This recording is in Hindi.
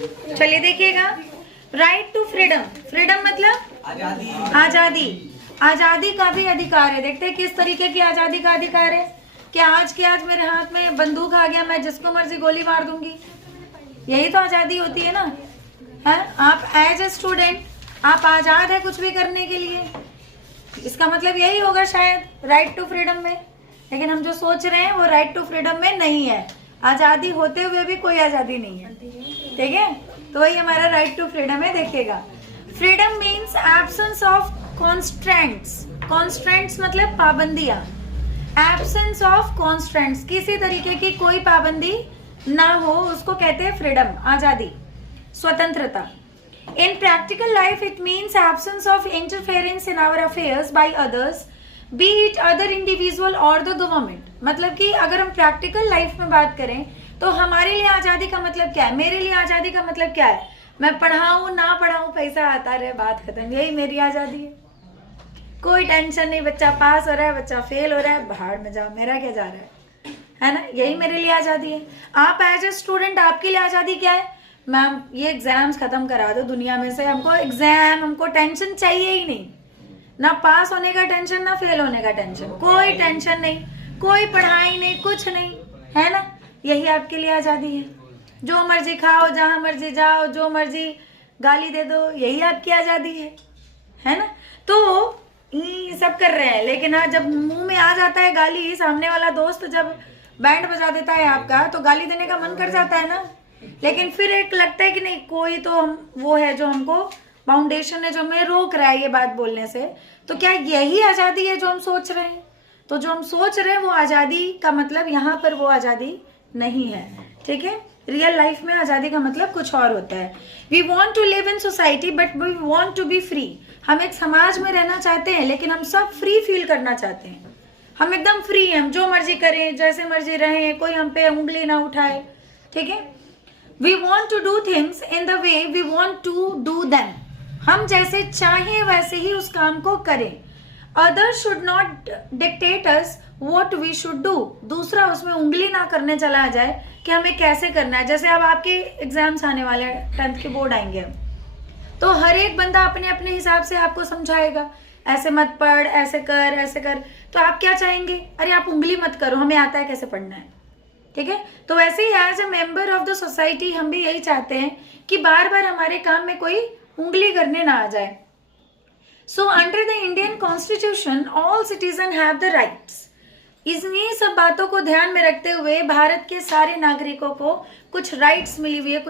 चलिए देखिएगा, राइट टू फ्रीडम। फ्रीडम मतलब आजादी। आजादी का भी अधिकार है। देखते हैं किस तरीके की आजादी का अधिकार है। क्या आज के आज मेरे हाथ में बंदूक आ गया, मैं जिसको मर्जी गोली मार दूंगी? यही तो आजादी होती है ना। है आप एज ए स्टूडेंट आप आजाद है कुछ भी करने के लिए। इसका मतलब यही होगा शायद, राइट टू फ्रीडम में। लेकिन हम जो सोच रहे हैं वो राइट टू फ्रीडम में नहीं है। आजादी होते हुए भी कोई आजादी नहीं है। ठीक है, तो वही हमारा राइट टू फ्रीडम है। देखिएगा, freedom means absence of constraints. Constraints मतलब पाबंदियां। एब्सेंस ऑफ कॉन्स्ट्रेंट्स, किसी तरीके की कोई पाबंदी ना हो, उसको कहते हैं फ्रीडम, आजादी, स्वतंत्रता। In practical life, it means absence of interference in our affairs by others, be it other individual or the government. मतलब कि अगर हम प्रैक्टिकल लाइफ में बात करें तो हमारे लिए आज़ादी का मतलब क्या है? मेरे लिए आज़ादी का मतलब क्या है? मैं पढ़ाऊँ ना पढ़ाऊँ, पैसा आता रहे, बात खत्म, यही मेरी आज़ादी है। कोई टेंशन नहीं, बच्चा पास हो रहा है, बच्चा फेल हो रहा है, बाहर में जाओ, मेरा क्या जा रहा है ना? यही मेरे लिए आज़ादी है। आप एज ए स्टूडेंट, आपके लिए आज़ादी क्या है? मैम ये एग्जाम्स खत्म करा दो दुनिया में से, हमको एग्जाम, हमको टेंशन चाहिए ही नहीं। ना पास होने का टेंशन, ना फेल होने का टेंशन, कोई टेंशन नहीं, कोई पढ़ाई नहीं, कुछ नहीं, है ना? यही आपके लिए आज़ादी है। जो मर्जी खाओ, जहां मर्जी जाओ, जो मर्जी गाली दे दो, यही आपकी आज़ादी है ना? तो ये सब कर रहे हैं, लेकिन हाँ जब मुंह में आ जाता है गाली, सामने वाला दोस्त जब बैंड बजा देता है आपका, तो गाली देने का मन कर जाता है ना। लेकिन फिर एक लगता है कि नहीं, कोई तो हम वो है जो हमको फाउंडेशन है जो हमें रोक रहा है ये बात बोलने से। तो क्या यही आज़ादी है जो हम सोच रहे हैं? तो जो हम सोच रहे हैं वो आज़ादी का मतलब यहाँ पर वो आज़ादी नहीं है। ठीक है, रियल लाइफ में आज़ादी का मतलब कुछ और होता है। We want to live in society but we want to be free. हम एक समाज में रहना चाहते हैं, लेकिन हम सब फ्री फील करना चाहते हैं। हम एकदम फ्री हैं, हम जो मर्जी करें, जैसे मर्जी रहें, कोई हम पे उंगली ना उठाए। ठीक है, We want to do things in the way we want to do them. हम जैसे चाहें वैसे ही उस काम को करें। Others should not dictate us what we should do. दूसरा उसमें उंगली ना करने चला जाए कि हमें कैसे करना है। जैसे अब आपके एग्जाम्स आने वाले हैं, 10th के बोर्ड आएंगे, तो हर एक बंदा अपने अपने हिसाब से आपको समझाएगा, ऐसे मत पढ़, ऐसे कर, ऐसे कर। तो आप क्या चाहेंगे? अरे आप उंगली मत करो, हमें आता है कैसे पढ़ना है। ठीक है, तो वैसे ही as a member of the society हम भी यही चाहते हैं कि बार बार हमारे काम में कोई उंगली करने ना आ जाए। So under the Indian constitution all citizen have the rights. इन्हीं सब बातों को ध्यान में रखते हुए भारत के सारे नागरिकों को कुछ राइट्स मिली हुई है।